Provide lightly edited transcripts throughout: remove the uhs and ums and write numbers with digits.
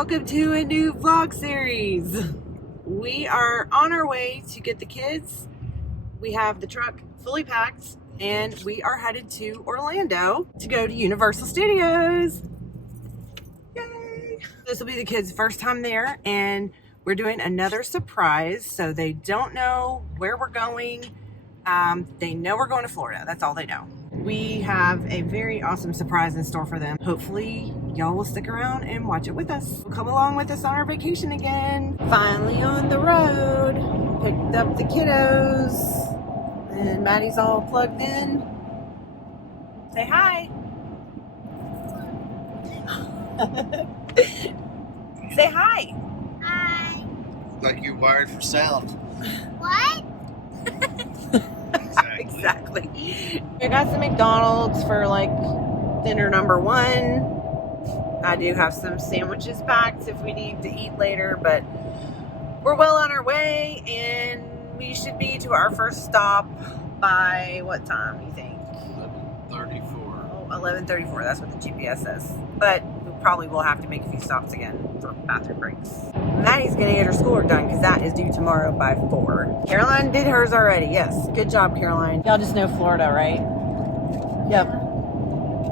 Welcome to a new vlog series. We are on our way to get the kids. We have the truck fully packed and we are headed to Orlando to go to Universal Studios. Yay! This will be the kids' first time there and we're doing another surprise, so they don't know where we're going. They know we're going to Florida. That's all they know. We have a very awesome surprise in store for them. Hopefully y'all will stick around and watch it with us. Come along with us on our vacation again. Finally on the road. Picked up the kiddos. And Maddie's all plugged in. Say hi. Say hi. Hi. Like you're wired for sound. What? Exactly. I got some McDonald's for like dinner number one. I do have some sandwiches packed if we need to eat later, but we're well on our way and we should be to our first stop by what time you think? 11:34. Oh, 11:34. That's what the GPS says. But we probably will have to make a few stops again for bathroom breaks. Maddie's gonna get her schoolwork done because that is due tomorrow by 4. Caroline did hers already. Yes, good job, Caroline. Y'all just know Florida, right? Yep.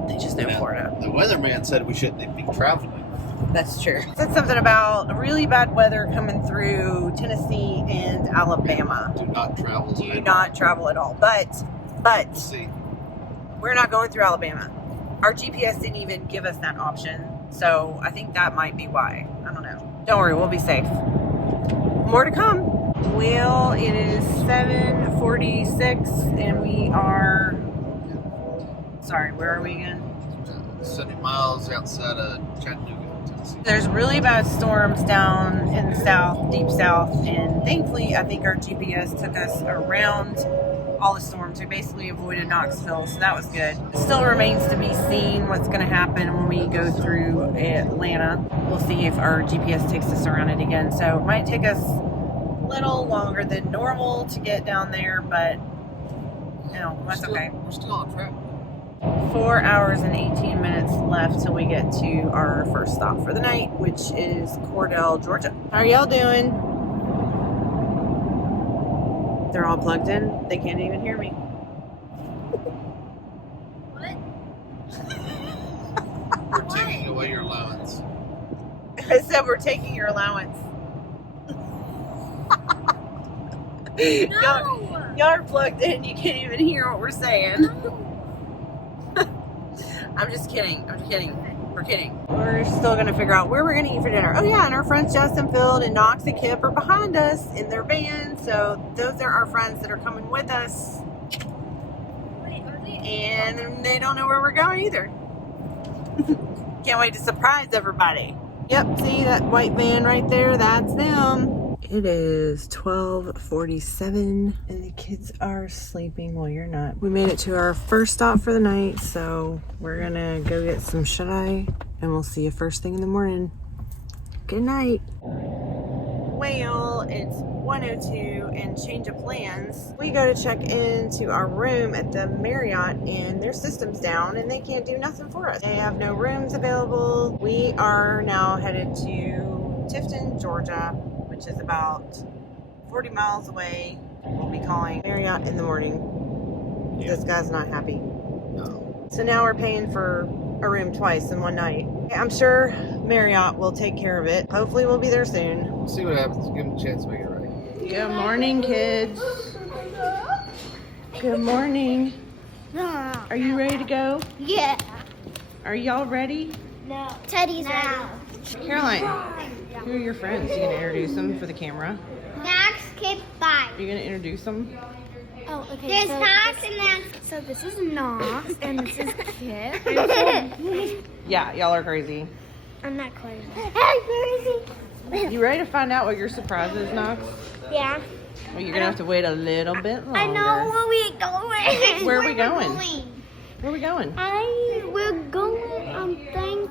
They just know Florida. The weatherman said we shouldn't be traveling. That's true. Said something about really bad weather coming through Tennessee and Alabama. Do not travel. Do not travel at all. But See, we're not going through Alabama. Our GPS didn't even give us that option. So I think that might be why. I don't know. Don't worry, we'll be safe. More to come. Well, it is 7:46 and we are, sorry, where are we again? 70 miles outside of Chattanooga, Tennessee. There's really bad storms down in the south, deep south, and thankfully I think our GPS took us around all the storms. We basically avoided Knoxville, so that was good. It still remains to be seen what's going to happen when we go through Atlanta. We'll see if our GPS takes us around it again. So it might take us a little longer than normal to get down there, but you know, that's okay. We're still on track. 4 hours and 18 minutes left till we get to our first stop for the night, which is Cordell, Georgia. How are y'all doing? They're all plugged in. They can't even hear me. What? We're taking away your allowance. I said we're taking your allowance. No. Y'all are plugged in. You can't even hear what we're saying. No. I'm just kidding. I'm just kidding. We're kidding. We're still going to figure out where we're going to eat for dinner. Oh yeah, and our friends Justin, Phil, and Knox and Kip are behind us in their van. So those are our friends that are coming with us. Wait, are they? And they don't know where we're going either. Can't wait to surprise everybody. Yep, see that white van right there? That's them. It is 12:47 and the kids are sleeping. Well, you're not. We made it to our first stop for the night, so we're gonna go get some shut-eye and we'll see you first thing in the morning. Good night. Well, it's 1:02 and change of plans. We go to check into our room at the Marriott and their system's down and they can't do nothing for us. They have no rooms available. We are now headed to Tifton, Georgia, which is about 40 miles away. We'll be calling Marriott in the morning. Yeah. This guy's not happy. No. So now we're paying for a room twice in one night. I'm sure Marriott will take care of it. Hopefully we'll be there soon. We'll see what happens. Give them a chance to make it right. Good morning, kids. Good morning. No. Are you ready to go? Yeah. Are y'all ready? No. Teddy's ready. Caroline, who are your friends? You gonna introduce them for the camera? Max, Kip, bye. Are you gonna introduce them? Oh, okay. There's Max and then. So this is Knox and this is Kip. Yeah, y'all are crazy. I'm not crazy. I'm crazy. You ready to find out what your surprise is, Knox? Yeah. Well, you're gonna have to wait a little bit longer. I know where we're going. Where are we going? Where are we going? We're going,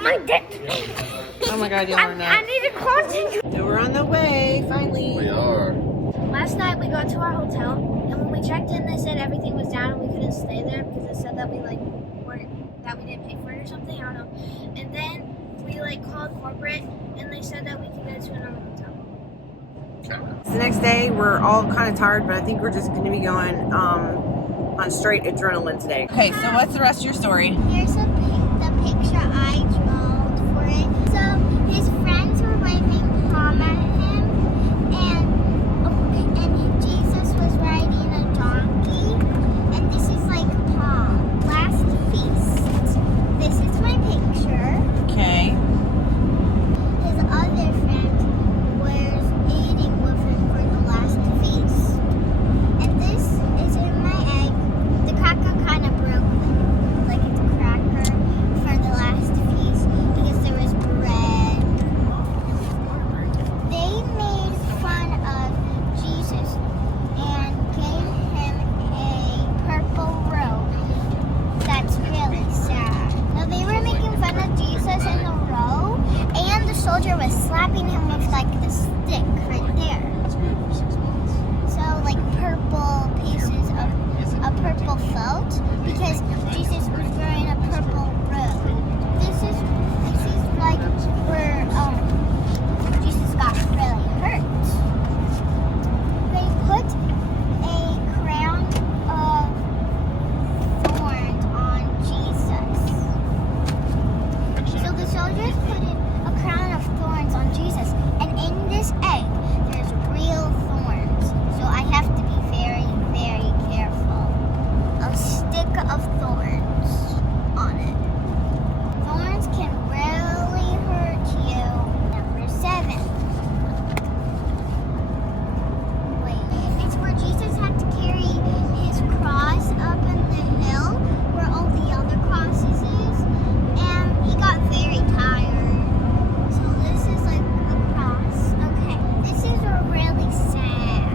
my dick. Oh my God, y'all are I nuts. need to continue. So we're on the way, finally. We are. Last night we got to our hotel, and when we checked in, they said everything was down and we couldn't stay there because they said that we didn't pay for it or something. I don't know. And then we like called corporate and they said that we could go to another hotel. It's the next day. We're all kind of tired, but I think we're just going to be going on straight adrenaline today. Okay, so what's the rest of your story? Here's the picture I drew for it. So his friends were waving palm at him, and Jesus was riding a donkey, and this is like palm. Last feast. This is my picture. Okay. His other friend was eating with him for the last feast, and this is in my egg. The cracker kind of broke, like it's a cracker for the last feast because there was bread. They made fun of Jesus and gave him a purple robe. That's really sad. Now they were making fun of Jesus in the robe, and the soldier was slapping him with like the stick right there. So like purple pieces of a purple felt because Jesus was wearing a purple robe. This is like where Jesus got really hurt. They put a crown of thorns on Jesus. So the soldiers put a crown of thorns on Jesus, and in this egg there's real thorns. So I have to be very, very careful. A stick of thorns on it. Thorns can really hurt you. Number 7. Wait, it's where Jesus had to carry his cross up in the hill where all the other crosses is, and he got very tired. So this is like a cross. Okay, this is really sad.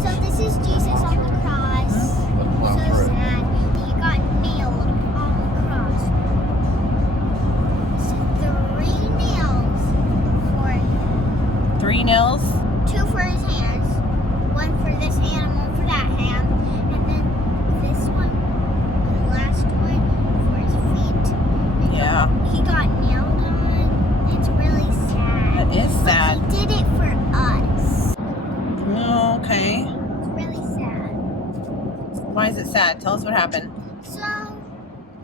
So this is Jesus on the cross. So sad. He got nailed on the cross. So 3 nails for him. 3 nails. 2 for his hands. 1 for this hand and 1 for that hand. And then this one, the last one, for his feet. Yeah. He got nailed on. It's really sad. That is sad. He did it for us. Oh, okay. It's really sad. Why is it sad? Tell us what happened.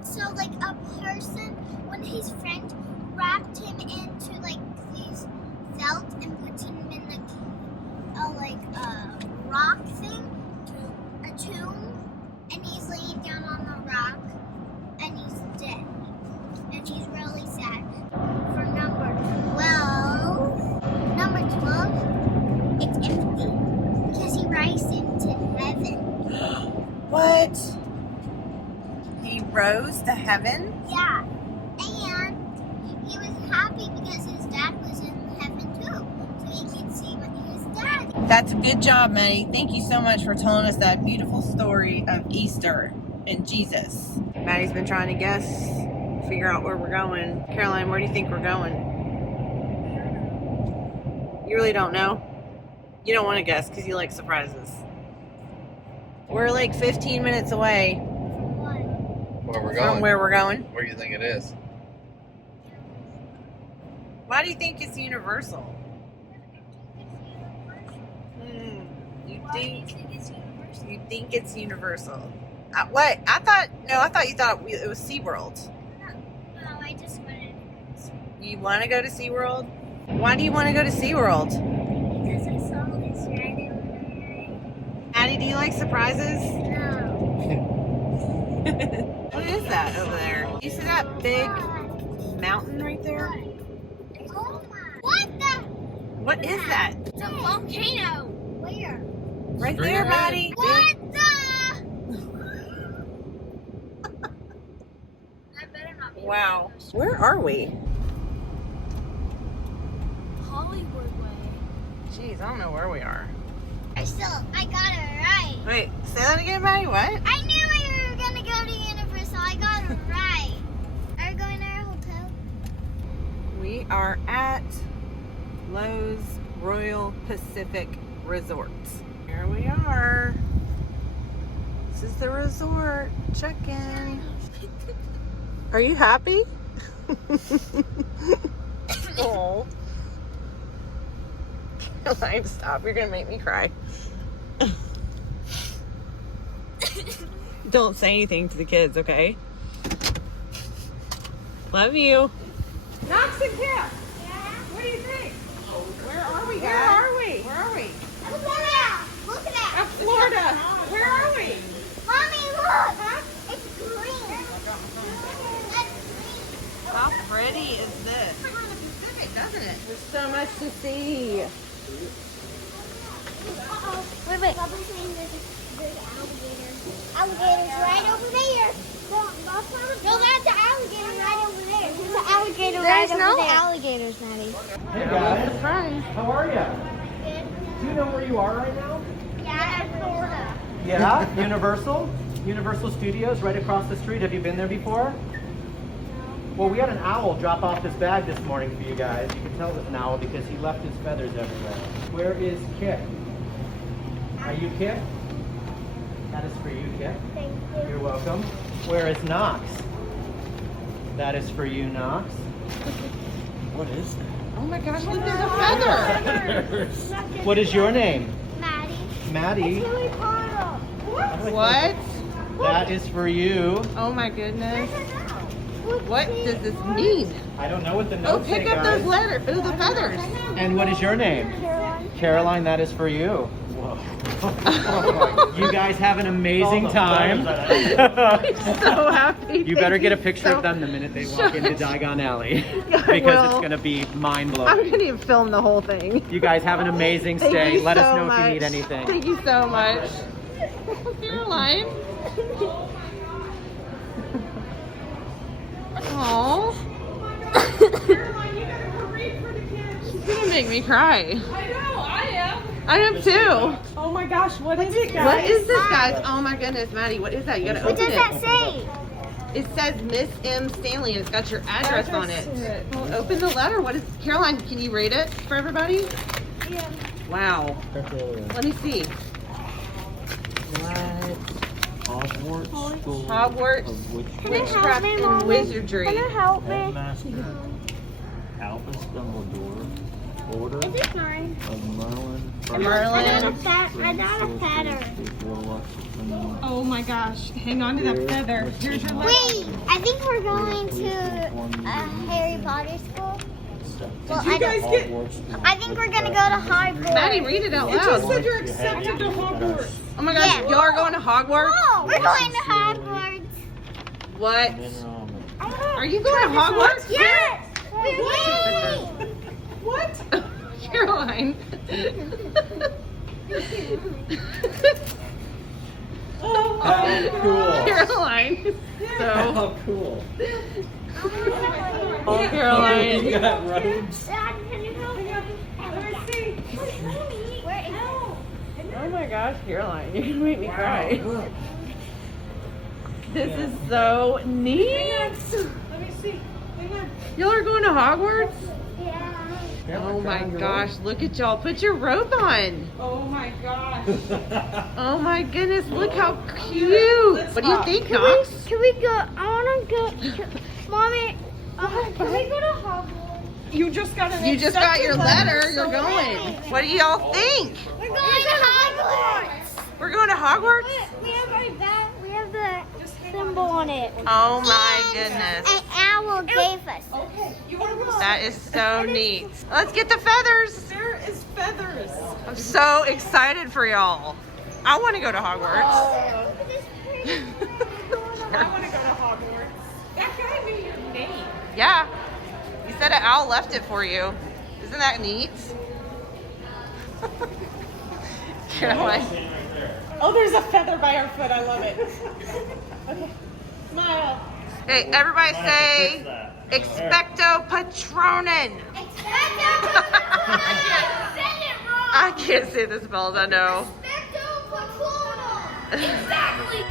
So like a person, when his friend wrapped him into like these felt and put him in like a rock thing, a tomb, and he's laying down on the rock, and he's dead, and he's really sad. For number 12, it's empty because he rises into heaven. What? He rose to heaven? Yeah, and he was happy because his dad was in heaven too, so he could see his dad. That's a good job, Maddie. Thank you so much for telling us that beautiful story of Easter and Jesus. Maddie's been trying to guess, figure out where we're going. Caroline, where do you think we're going? You really don't know? You don't want to guess because you like surprises. We're like 15 minutes away Where we're from going? where we're going. Where do you think it is? Why do you think it's universal? You think it's universal? What? I thought you thought it was SeaWorld. No, I just wanted to. You want to go to SeaWorld? Why do you want to go to SeaWorld? Because I saw this dragon. Addie, do you like surprises? No. What is that over there? You see that big mountain right there? What the? What is that? It's a volcano. Where? Right Straight there, ahead. Maddie. What the? I better not be. Wow. Where are we? Hollywood way. Jeez, I don't know where we are. I got it right. Wait, say that again, Maddie. What? I knew we were gonna go to Universal. I got it right. Are we going to our hotel? We are at Lowe's Royal Pacific Resort. Here we are. This is the resort. Check in. Are you happy? Oh. Caroline, stop. You're gonna make me cry. Don't say anything to the kids, okay? Love you. Knox and Kip. Yeah. What do you think? Where are we, guys? Where are we? Where are we? Look at that. Look at that. Florida. Where are we? Mommy, look. Huh? It's green. That's green. How pretty is this? It's like we're in the Pacific, doesn't it? There's so much to see. Uh-oh. Wait. Bubba's saying there's alligators. Alligators right over there. No, that's an alligator right over there. There's an alligator right over there. There's no alligators, Maddie. Hey guys, Surprise. how are you? Good. Do you know where you are right now? Yeah, Florida. Yeah, Universal Studios right across the street. Have you been there before? Well, we had an owl drop off his bag this morning for you guys. You can tell it's an owl because he left his feathers everywhere. Where is Kip? Are you Kip? That is for you, Kip. Thank you. You're welcome. Where is Knox? That is for you, Knox. What is that? Oh my gosh, look, there's a feather. What is your name? Maddie. Maddie. It's really cool. What? That is for you. Oh my goodness. What What does this mean? I don't know what the Oh, notes say, pick up guys. those letters. Oh, the feathers. And what is your name? Caroline. Caroline, that is for you. You guys have an amazing time. So happy. You better get a picture of them the minute they walk into Diagon Alley. Because will. it's going to be I'm mind-blowing. going to film the whole thing. You guys have an amazing Thank stay. you Let us so know if you much. need anything. Thank you so much. Caroline. Aww. Caroline, you gotta go read for the kids. She's gonna make me cry. I know, I am. I am too. Oh my gosh, what is it, guys? What is this, guys? Oh my goodness, Maddie, what is that? You gotta What open does it. that say? It says Miss M. Stanley and it's got your address on it. Well, open the letter. What is, Caroline, can you read it for everybody? Yeah. Wow. Let me see. Hogwarts School Hogwarts of Can you help Witchcraft me, and Mommy? Wizardry. Can you help me? Headmaster Albus Dumbledore, Order Is this mine? of Merlin. Merlin. I got a feather. Oh my gosh, hang on to that feather. Here's your letter. Wait, I think we're going to Harry Potter school. Well, You guys get, I think we're gonna go to Hogwarts. Maddie, read it out it just loud. said you're accepted to Hogwarts. Oh my gosh, Yeah. y'all are going to Hogwarts? Oh, we're going to Hogwarts. What? Are you going to Hogwarts? Yes. Yay! What? Caroline. Oh, How cool. Caroline. So, How cool. oh, Caroline. You got robes. Dad, can you help me? Where is Oh my gosh, Caroline, you're gonna make me cry. This is so neat. let me see. Hang on. Y'all are going to Hogwarts? Yeah. Oh my gosh, look at y'all. Put your robe on. Oh my gosh. Oh my goodness, look how cute. What do you think, Knox? Can we go? I wanna go. Mommy, can we go to Hogwarts? You just got an You just got your accepted letter, you're so- going. What do y'all think? We're going to Hogwarts. We're going to Hogwarts? We have our that. We have the symbol on it. Oh my goodness. An owl gave us. Okay, you want to go? That is so neat. Let's get the feathers. There is feathers. I'm so excited for y'all. I want to go to Hogwarts. I want to go to Hogwarts. That guy knew your name. Yeah. You said an owl left it for you. Isn't that neat? Caroline. Oh, there's a feather by our foot. I love it. Okay. Smile. Hey, everybody say Expecto Patronum. I can't say the spells, I know. Exactly.